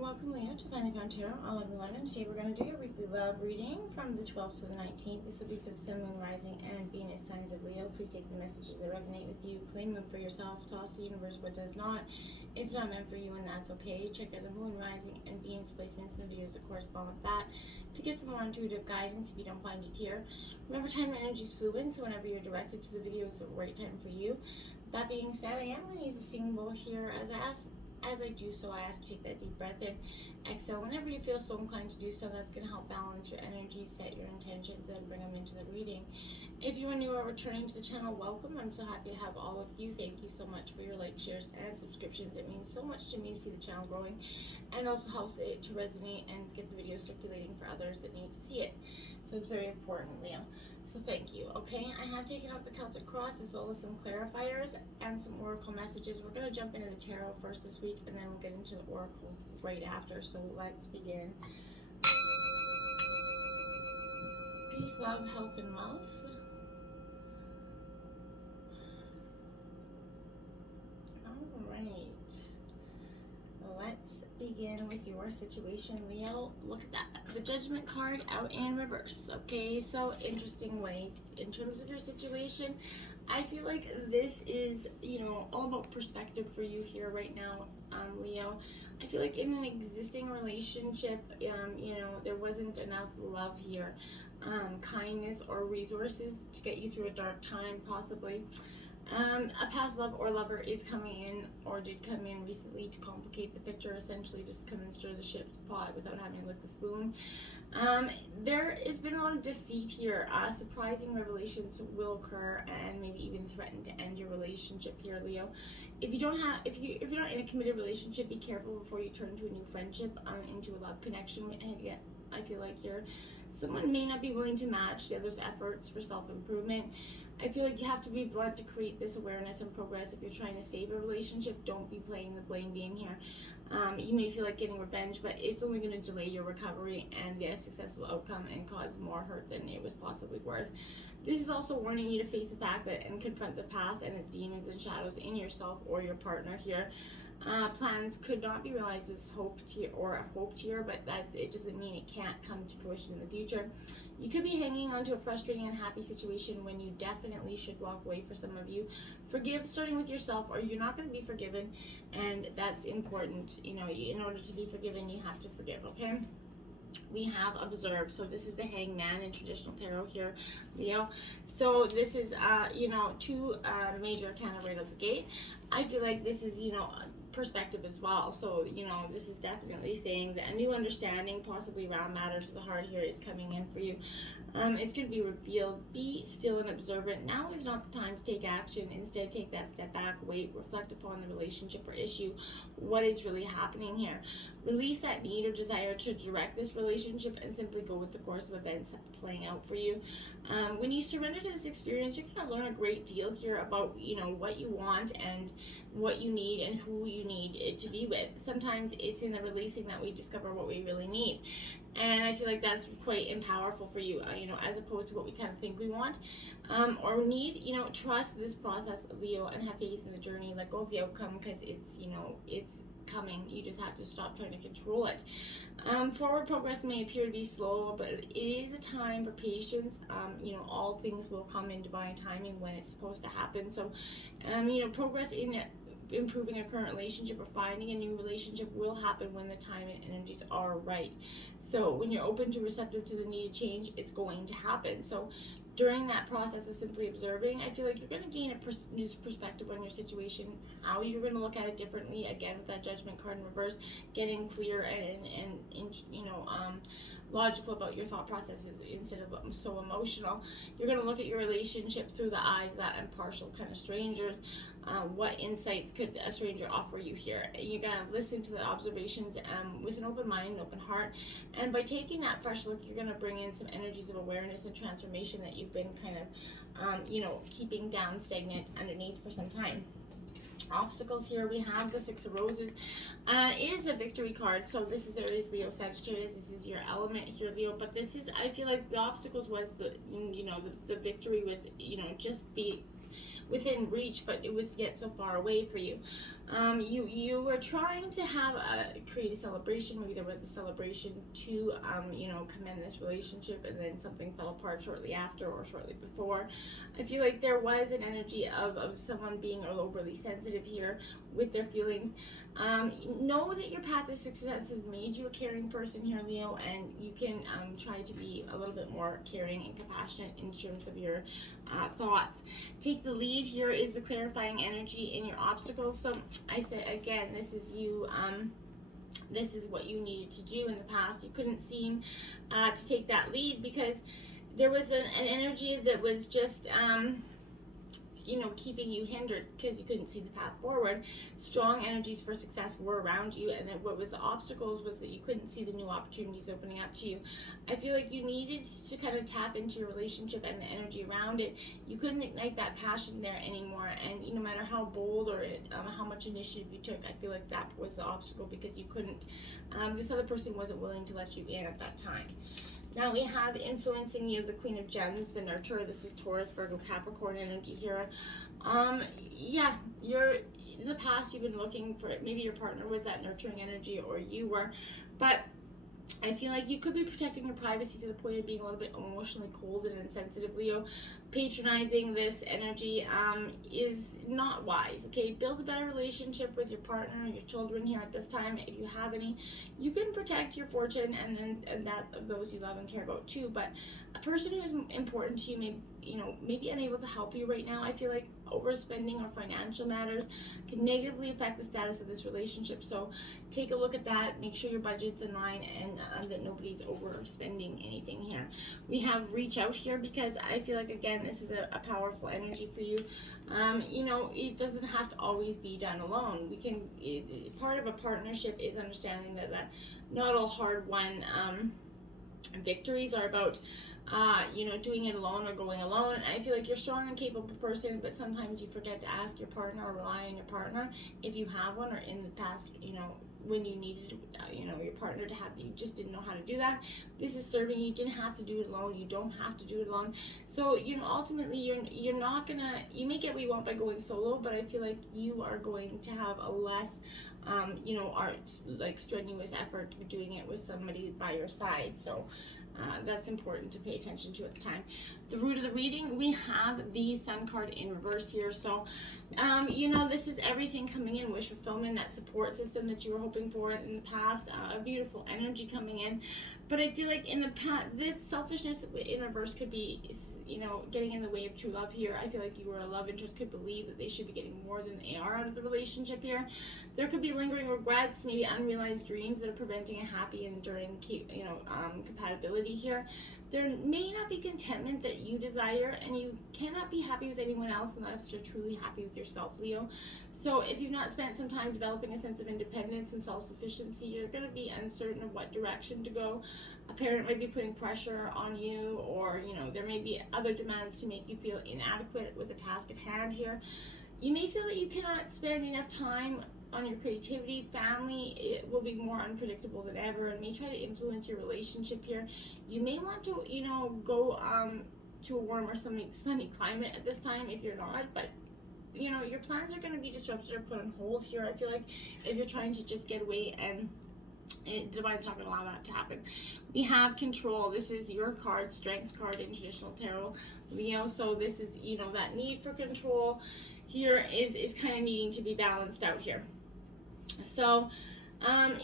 Welcome, Leo, to Finally Found Tarot, 11/11. Today we're going to do your weekly love reading from the 12th to the 19th. This will be for the Sun, Moon, Rising, and Venus signs of Leo. Please take the messages that resonate with you, claim them for yourself, toss the universe what does not. It's not meant for you, and that's okay. Check out the Moon, Rising, and Venus placements in the videos that correspond with that to get some more intuitive guidance if you don't find it here. Remember, time and energy is fluid, so whenever you're directed to the video, it's the right time for you. That being said, I am going to use a symbol here as I do so. I ask you to take that deep breath in, exhale. Whenever you feel so inclined to do so, that's going to help balance your energy, set your intentions, and bring them into the reading. If you are new or returning to the channel, welcome. I'm so happy to have all of you. Thank you so much for your likes, shares, and subscriptions. It means so much to me to see the channel growing, and also helps it to resonate and get the video circulating for others that need to see it. So it's very important, Leo. So thank you. Okay, I have taken out the Celtic Cross as well as some clarifiers and some oracle messages. We're going to jump into the tarot first this week, and then we'll get into the oracle right after. So let's begin. Peace, love, health, and wealth. All right. Let's begin with your situation, Leo. Look at that. The Judgment card out in reverse. Okay, so interesting way. In terms of your situation, I feel like this is, all about perspective for you here right now, Leo. I feel like in an existing relationship, there wasn't enough love here, kindness or resources to get you through a dark time, possibly. A past love or lover is coming in or did come in recently to complicate the picture, essentially just come and stir the ship's pot without having to lick the spoon. There has been a lot of deceit here. Surprising revelations will occur and maybe even threaten to end your relationship here, Leo. If you're not in a committed relationship, be careful before you turn to a new friendship, into a love connection. And again, I feel like someone may not be willing to match the other's efforts for self-improvement. I feel like you have to be blunt to create this awareness and progress. If you're trying to save a relationship, don't be playing the blame game here. You may feel like getting revenge, but it's only going to delay your recovery and the successful outcome and cause more hurt than it was possibly worth. This is also warning you to face the fact that and confront the past and its demons and shadows in yourself or your partner here. Plans could not be realized as hoped here, but it doesn't mean it can't come to fruition in the future. You could be hanging on to a frustrating and unhappy situation when you definitely should walk away. For some of you, forgive starting with yourself, or you're not going to be forgiven, and that's important. In order to be forgiven, you have to forgive. Okay. We have observed. So this is the Hangman in traditional tarot here, Leo. So this is, two major arcana right out the gate. I feel like this is, perspective as well. So, this is definitely saying that a new understanding, possibly around matters of the heart here, is coming in for you. It's going to be revealed. Be still and observant. Now is not the time to take action. Instead, take that step back, wait, reflect upon the relationship or issue. What is really happening here? Release that need or desire to direct this relationship and simply go with the course of events playing out for you. When you surrender to this experience, you're going to learn a great deal here about, what you want and what you need and who you need it to be with. Sometimes it's in the releasing that we discover what we really need. And I feel like that's quite powerful for you, as opposed to what we kind of think we want or need. Trust this process, Leo, and have faith in the journey. Let go of the outcome because it's coming. You just have to stop trying to control it. Forward progress may appear to be slow, but it is a time for patience. All things will come in divine timing when it's supposed to happen. So, progress in improving a current relationship or finding a new relationship will happen when the time and energies are right. So when you're open to receptive to the needed change, it's going to happen. So during that process of simply observing, I feel like you're going to gain a new perspective on your situation, how you're going to look at it differently. Again, with that Judgment card in reverse, getting clear and logical about your thought processes instead of so emotional. You're going to look at your relationship through the eyes of that impartial kind of strangers. What insights could a stranger offer you here? You're going to listen to the observations with an open mind, an open heart. And by taking that fresh look, you're going to bring in some energies of awareness and transformation that you've been kind of, keeping down stagnant underneath for some time. Obstacles here, we have the Six of Roses. Is a victory card. So this is Aries, Leo, Sagittarius. This is your element here, Leo. But this is, I feel like the obstacles was the victory was, just be within reach, but it was yet so far away for you. You were trying to create a celebration. Maybe there was a celebration to commend this relationship, and then something fell apart shortly after or shortly before. I feel like there was an energy of someone being overly sensitive here with their feelings. Know that your path of success has made you a caring person here, Leo, and you can try to be a little bit more caring and compassionate in terms of your thoughts. Take the lead here is the clarifying energy in your obstacles. So I say again, this is you. This is what you needed to do in the past. You couldn't seem to take that lead because there was an energy that was just keeping you hindered because you couldn't see the path forward. Strong energies for success were around you, and then what was the obstacles was that you couldn't see the new opportunities opening up to you. I feel like you needed to kind of tap into your relationship and the energy around it. You couldn't ignite that passion there anymore, and no matter how bold or how much initiative you took, I feel like that was the obstacle because you couldn't, this other person wasn't willing to let you in at that time. Now we have influencing you, the Queen of Gems, the nurturer. This is Taurus, Virgo, Capricorn energy here. You're in the past, you've been looking for it. Maybe your partner was that nurturing energy, or you were, but I feel like you could be protecting your privacy to the point of being a little bit emotionally cold and insensitive, Leo. Patronizing this energy is not wise, okay? Build a better relationship with your partner, your children here at this time, if you have any. You can protect your fortune and that of those you love and care about too, but a person who is important to you may be unable to help you right now. I feel like overspending or financial matters can negatively affect the status of this relationship, so take a look at that. Make sure your budget's in line and that nobody's overspending anything here. We have reach out here because I feel like, again, this is a powerful energy for you. It doesn't have to always be done alone. Part of a partnership is understanding that not all hard-won victories are about doing it alone or going alone. And I feel like you're a strong and capable person, but sometimes you forget to ask your partner or rely on your partner if you have one, or in the past, when you needed, your partner to have, you just didn't know how to do that. This is serving you. You didn't have to do it alone. You don't have to do it alone. So, ultimately, you're not gonna, you may get what you want by going solo, but I feel like you are going to have a less, strenuous effort doing it with somebody by your side. So, that's important to pay attention to at the time. The root of the reading, we have the Sun card in reverse here. So, this is everything coming in, wish fulfillment, that support system that you were hoping for in the past, a beautiful energy coming in. But I feel like in the past, this selfishness in reverse could be, getting in the way of true love here. I feel like you or a love interest could believe that they should be getting more than they are out of the relationship here. There could be lingering regrets, maybe unrealized dreams that are preventing a happy and enduring, compatibility here. There may not be contentment that you desire, and you cannot be happy with anyone else unless you're truly happy with yourself, Leo. So if you've not spent some time developing a sense of independence and self-sufficiency, you're going to be uncertain of what direction to go. A parent might be putting pressure on you, or there may be other demands to make you feel inadequate with the task at hand here. You may feel that you cannot spend enough time on your creativity. Family, it will be more unpredictable than ever and may try to influence your relationship here. You may want to go to a warmer sunny climate at this time if you're not, but your plans are going to be disrupted or put on hold here. I feel like if you're trying to just get away, and Divine's not going to allow that to happen. We have control. This is your card, strength card in traditional tarot, Leo. So this is that need for control here is kind of needing to be balanced out here. So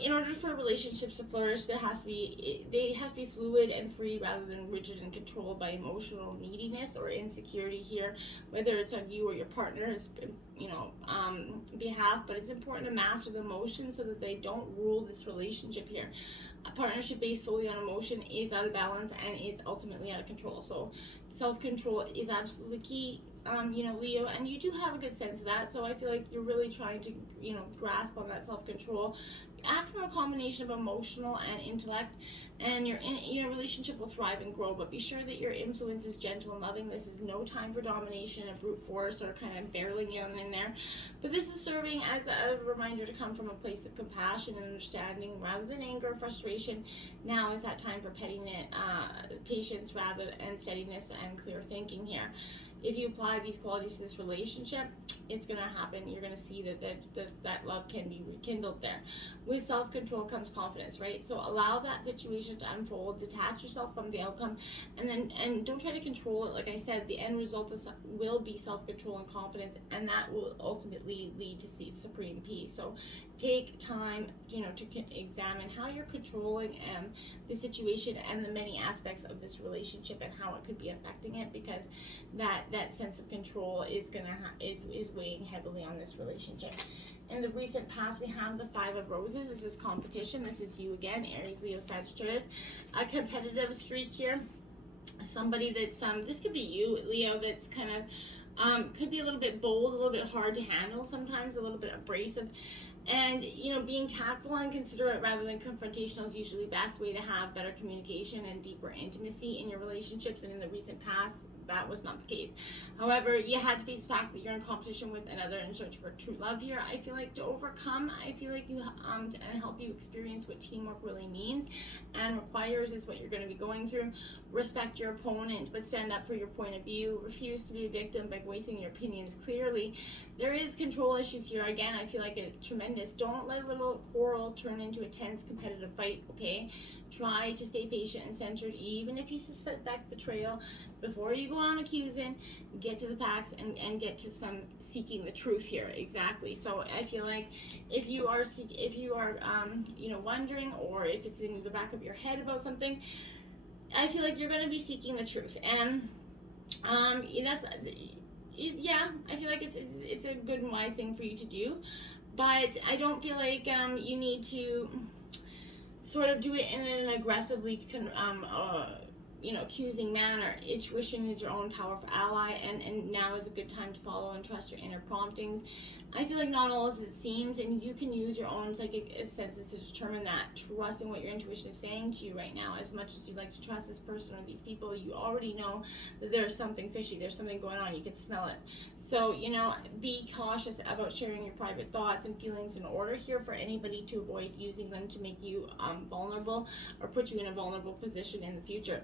in order for relationships to flourish, they have to be fluid and free rather than rigid and controlled by emotional neediness or insecurity here, whether it's on you or your partner's behalf. But it's important to master the emotions so that they don't rule this relationship here. A partnership based solely on emotion is out of balance and is ultimately out of control. So self-control is absolutely key, Leo, and you do have a good sense of that. So I feel like you're really trying to, grasp on that self-control. Act from a combination of emotional and intellect, and your relationship will thrive and grow. But be sure that your influence is gentle and loving. This is no time for domination and brute force or kind of barreling in there. But this is serving as a reminder to come from a place of compassion and understanding rather than anger or frustration. Now is that time for patience and steadiness and clear thinking here. If you apply these qualities to this relationship, it's going to happen. You're going to see that love can be rekindled there. With self-control comes confidence, right? So allow that situation to unfold, detach yourself from the outcome, and don't try to control it. Like I said, the end result will be self-control and confidence, and that will ultimately lead to supreme peace. So take time, to examine how you're controlling the situation and the many aspects of this relationship and how it could be affecting it, because that sense of control is is weighing heavily on this relationship. In the recent past, we have the Five of Roses. This is competition. This is you again, Aries, Leo, Sagittarius. A competitive streak here. Somebody that's this could be you, Leo, that's kind of could be a little bit bold, a little bit hard to handle sometimes, a little bit abrasive. And, being tactful and considerate rather than confrontational is usually the best way to have better communication and deeper intimacy in your relationships. And in the recent past, that was not the case. However, you had to face the fact that you're in competition with another in search for true love here. I feel like to overcome, I feel like you and help you experience what teamwork really means and requires is what you're going to be going through. Respect your opponent, but stand up for your point of view. Refuse to be a victim by voicing your opinions clearly. There is control issues here. Again, I feel like it's tremendous. Don't let a little quarrel turn into a tense competitive fight, okay? Try to stay patient and centered, even if you suspect betrayal. Before you go on accusing, get to the facts and get to some seeking the truth here. Exactly. So I feel like if you are wondering, or if it's in the back of your head about something, I feel like you're going to be seeking the truth, and I feel like it's a good and wise thing for you to do, but I don't feel like you need to sort of do it in an aggressively accusing manner. Intuition is your own powerful ally, and now is a good time to follow and trust your inner promptings. I feel like not all as it seems, and you can use your own psychic senses to determine that. Trusting what your intuition is saying to you right now. As much as you'd like to trust this person or these people, you already know that there's something fishy, there's something going on, you can smell it. So, be cautious about sharing your private thoughts and feelings in order here for anybody to avoid using them to make you vulnerable or put you in a vulnerable position in the future.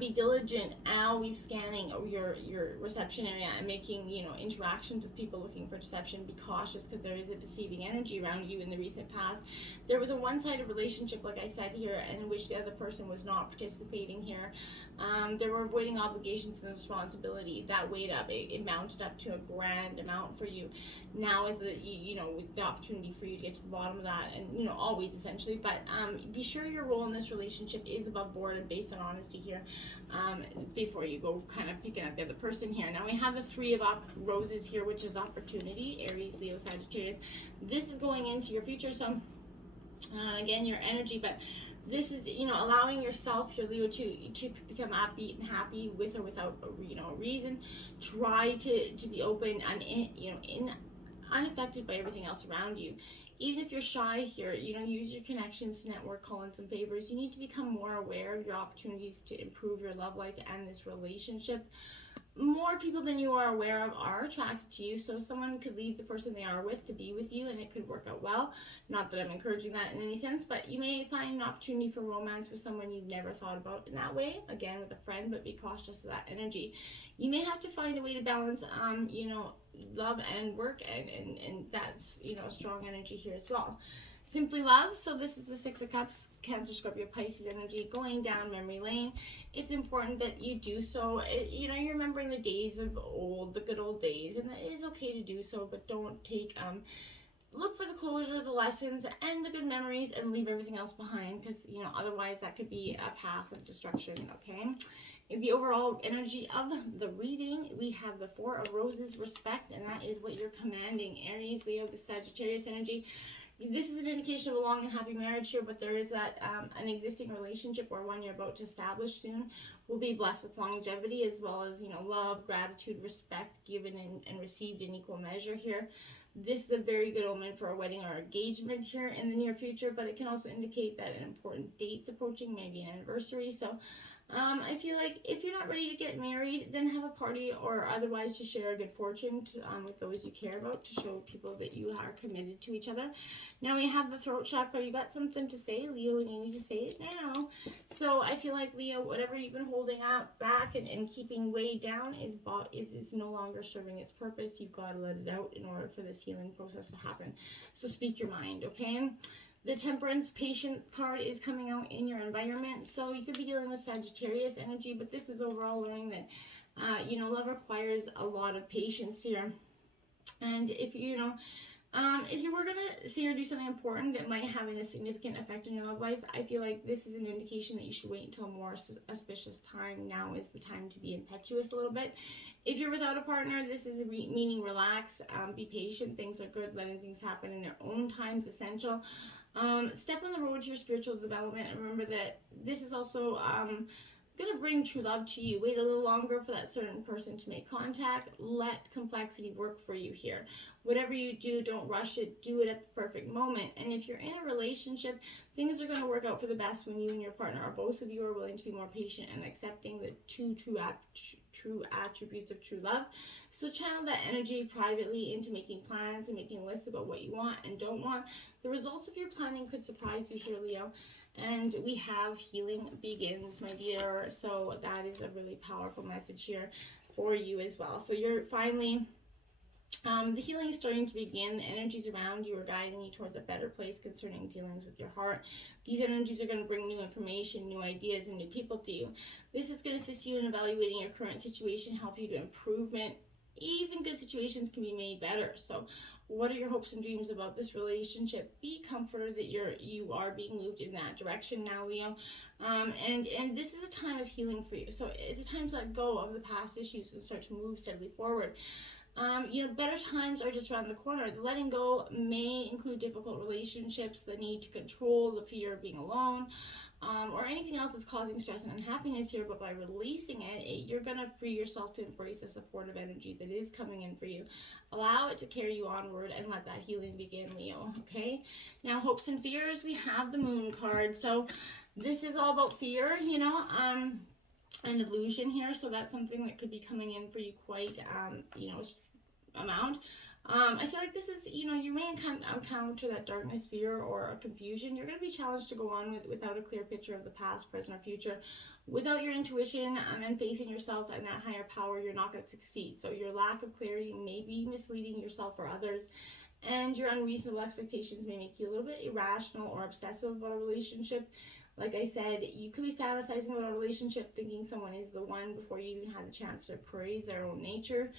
Be diligent, always scanning your reception area and making interactions with people looking for deception. Be cautious, because there is a deceiving energy around you. In the recent past, there was a one-sided relationship, like I said here, in which the other person was not participating here. They were avoiding obligations and responsibility. That weighed up. It mounted up to a grand amount for you. Now is the opportunity for you to get to the bottom of that, and always essentially. But be sure your role in this relationship is above board and based on honesty here. Before you go kind of picking up the other person here. Now we have the Three of Roses here, which is opportunity, Aries, Leo, Sagittarius. This is going into your future, so again, your energy, but this is allowing yourself, your Leo, to become upbeat and happy with or without a reason. Try to be open and unaffected by everything else around you. Even if you're shy here, use your connections to network, call in some favors. You need to become more aware of your opportunities to improve your love life and this relationship. More people than you are aware of are attracted to you, so someone could leave the person they are with to be with you, and it could work out well. Not that I'm encouraging that in any sense, but you may find an opportunity for romance with someone you've never thought about in that way, again with a friend, but be cautious of that energy. You may have to find a way to balance love and work, and that's a strong energy here as well. Simply love. So this is the Six of Cups, Cancer, Scorpio, Pisces energy going down memory lane. It's important that you do so. You're remembering the days of old, the good old days, and it is okay to do so, but don't take look for the closure, the lessons, and the good memories, and leave everything else behind, because otherwise that could be a path of destruction. Okay. The overall energy of the reading, we have the Four of Roses, respect, and that is what you're commanding. Aries, Leo, the Sagittarius energy. This is an indication of a long and happy marriage here, but there is that an existing relationship or one you're about to establish soon will be blessed with longevity, as well as love, gratitude, respect given and received in equal measure here. This is a very good omen for a wedding or engagement here in the near future, but it can also indicate that an important date's approaching, maybe an anniversary. So I feel like if you're not ready to get married, then have a party or otherwise to share a good fortune with those you care about, to show people that you are committed to each other. Now we have the throat chakra. You got something to say, Leo, and you need to say it now. So I feel like, Leo, whatever you've been holding up back and keeping way down is no longer serving its purpose. You've got to let it out in order for this healing process to happen. So speak your mind, okay? The Temperance Patient card is coming out in your environment. So you could be dealing with Sagittarius energy, but this is overall learning that, love requires a lot of patience here. And if you were going to see or do something important that might have a significant effect on your love life, I feel like this is an indication that you should wait until a more auspicious time. Now is the time to be impetuous a little bit. If you're without a partner, this is meaning relax, be patient. Things are good. Letting things happen in their own time is essential. Step on the road to your spiritual development, and remember that this is also going to bring true love to you. Wait a little longer for that certain person to make contact. Let complexity work for you here. Whatever you do, don't rush it. Do it at the perfect moment. And if you're in a relationship, things are going to work out for the best when you and your partner, or both of you, are willing to be more patient and accepting the true attributes of true love. So channel that energy privately into making plans and making lists about what you want and don't want. The results of your planning could surprise you here, Leo. And we have healing begins, my dear. So that is a really powerful message here for you as well. So you're finally, the healing is starting to begin. The energies around you are guiding you towards a better place concerning dealings with your heart. These energies are going to bring new information, new ideas, and new people to you. This is going to assist you in evaluating your current situation, help you to improvement. Even good situations can be made better. So what are your hopes and dreams about this relationship? Be comforted that you are being moved in that direction now, Leo. And this is a time of healing for you. So it's a time to let go of the past issues and start to move steadily forward. Better times are just around the corner. The letting go may include difficult relationships, the need to control, the fear of being alone, or anything else that's causing stress and unhappiness here. But by releasing it, you're going to free yourself to embrace the supportive energy that is coming in for you. Allow it to carry you onward and let that healing begin, Leo, okay? Now, hopes and fears, we have the Moon card. So this is all about fear, an illusion here. So that's something that could be coming in for you quite, amount. I feel like this is, you may encounter that darkness, fear, or confusion. You're going to be challenged to go on without a clear picture of the past, present, or future. Without your intuition and faith in yourself and that higher power, you're not going to succeed. So your lack of clarity may be misleading yourself or others, and your unreasonable expectations may make you a little bit irrational or obsessive about a relationship. Like I said, you could be fantasizing about a relationship, thinking someone is the one before you even had the chance to appraise their own nature.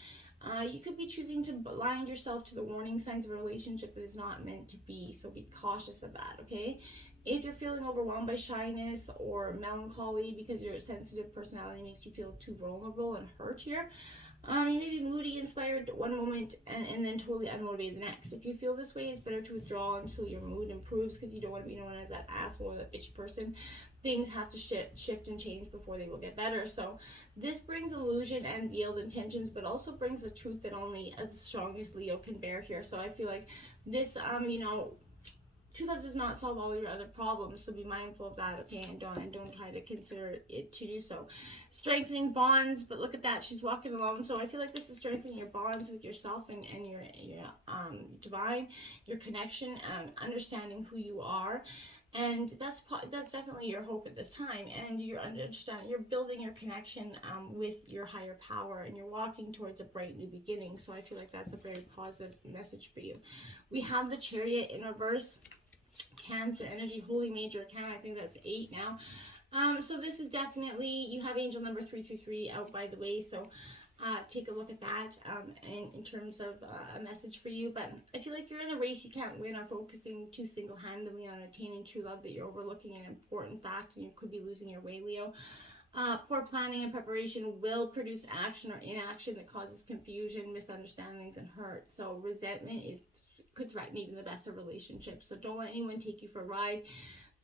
You could be choosing to blind yourself to the warning signs of a relationship that is not meant to be, so be cautious of that, okay? If you're feeling overwhelmed by shyness or melancholy because your sensitive personality makes you feel too vulnerable and hurt here, you may be moody, inspired one moment, and then totally unmotivated the next. If you feel this way, it's better to withdraw until your mood improves, because you don't want to be known as that asshole or that bitchy person. Things have to shift and change before they will get better. So this brings illusion and veiled intentions, but also brings the truth that only the strongest Leo can bear here. So I feel like this, true love does not solve all your other problems, so be mindful of that, okay? And don't try to consider it to do so. Strengthening bonds, but look at that, she's walking alone. So I feel like this is strengthening your bonds with yourself and your divine, your connection, understanding who you are. And that's definitely your hope at this time. And you're building your connection with your higher power, and you're walking towards a bright new beginning. So I feel like that's a very positive message for you. We have the Chariot in reverse. Cancer energy, Holy Major Arcana, I think that's 8 now. So this is definitely, you have angel number 333 out, by the way, so take a look at that in terms of a message for you. But I feel like you're in a race you can't win, or focusing too single-handedly on attaining true love that you're overlooking an important fact, and you could be losing your way, Leo. Poor planning and preparation will produce action or inaction that causes confusion, misunderstandings, and hurt. So resentment could threaten even the best of relationships. So don't let anyone take you for a ride.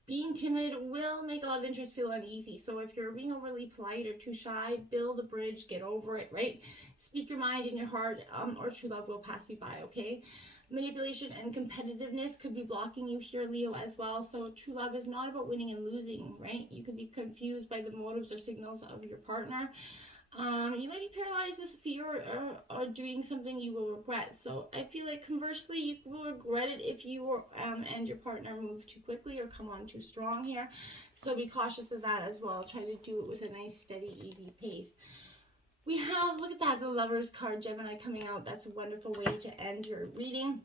Being timid will make a love interest feel uneasy. So if you're being overly polite or too shy, build a bridge, get over it, right? Speak your mind in your heart, or true love will pass you by, okay? Manipulation and competitiveness could be blocking you here, Leo, as well. So true love is not about winning and losing, right? You could be confused by the motives or signals of your partner. You might be paralyzed with fear or doing something you will regret. So I feel like conversely, you will regret it if you and your partner move too quickly or come on too strong here. So be cautious of that as well. Try to do it with a nice, steady, easy pace. We have, look at that, the Lovers card, Gemini, coming out. That's a wonderful way to end your reading.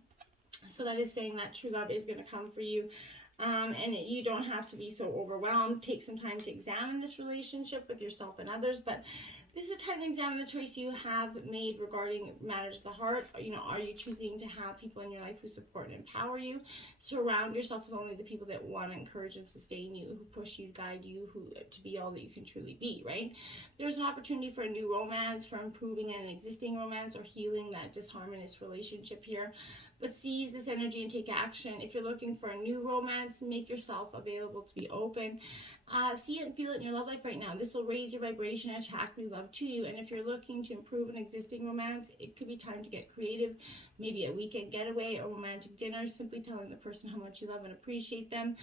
So that is saying that true love is going to come for you. And you don't have to be so overwhelmed. Take some time to examine this relationship with yourself and others. But this is a time to examine the choice you have made regarding matters of the heart. You know, are you choosing to have people in your life who support and empower you? Surround yourself with only the people that want to encourage and sustain you, who push you, guide you, who to be all that you can truly be, right? There's an opportunity for a new romance, for improving an existing romance, or healing that disharmonious relationship here. But seize this energy and take action. If you're looking for a new romance, make yourself available to be open. See it and feel it in your love life right now. This will raise your vibration and attract new love to you. And if you're looking to improve an existing romance, it could be time to get creative. Maybe a weekend getaway or romantic dinner, simply telling the person how much you love and appreciate them.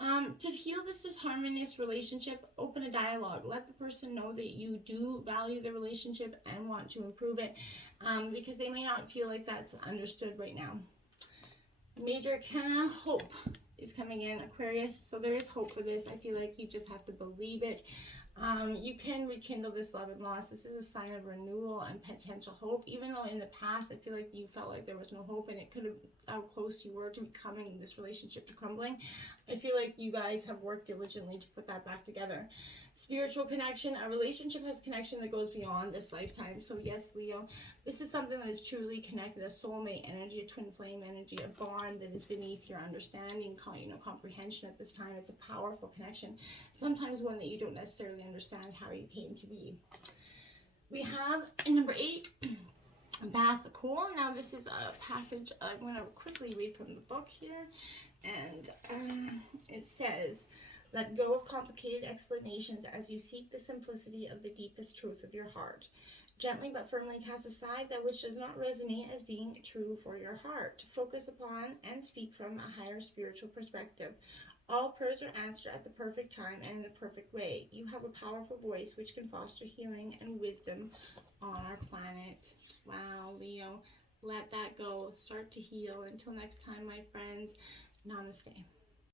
To heal this disharmonious relationship, open a dialogue. Let the person know that you do value the relationship and want to improve it, because they may not feel like that's understood right now. Major kind of hope is coming in, Aquarius. So there is hope for this. I feel like you just have to believe it. You can rekindle this love and loss. This is a sign of renewal and potential hope. Even though in the past I feel like you felt like there was no hope and it could have, how close you were to becoming this relationship to crumbling, I feel like you guys have worked diligently to put that back together. Spiritual connection. A relationship has connection that goes beyond this lifetime. So yes, Leo, this is something that is truly connected, a soulmate energy, a twin flame energy, a bond that is beneath your understanding, comprehension at this time. It's a powerful connection. Sometimes one that you don't necessarily understand how you came to be. We have number 8, Bath Cool. Now this is a passage I'm going to quickly read from the book here. And it says, let go of complicated explanations as you seek the simplicity of the deepest truth of your heart. Gently but firmly cast aside that which does not resonate as being true for your heart. Focus upon and speak from a higher spiritual perspective. All prayers are answered at the perfect time and in the perfect way. You have a powerful voice which can foster healing and wisdom on our planet. Wow, Leo, let that go. Start to heal. Until next time, my friends, namaste.